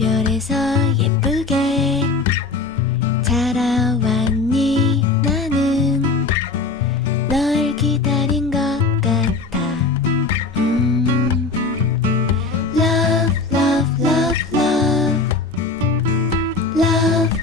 별에서 예쁘게 자라왔니? 나는 널 기다린 것 같아. 음. Love, love, love, love. Love